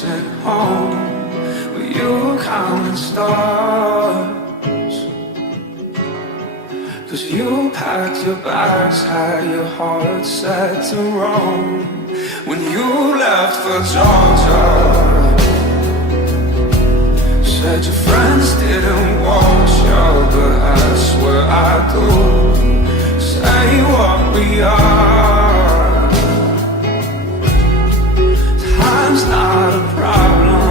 sent home with you counting stars. 'Cause you packed your bags, had your heart set to roam when you left for Georgia. Said your friends didn't watch you, but I swear I do.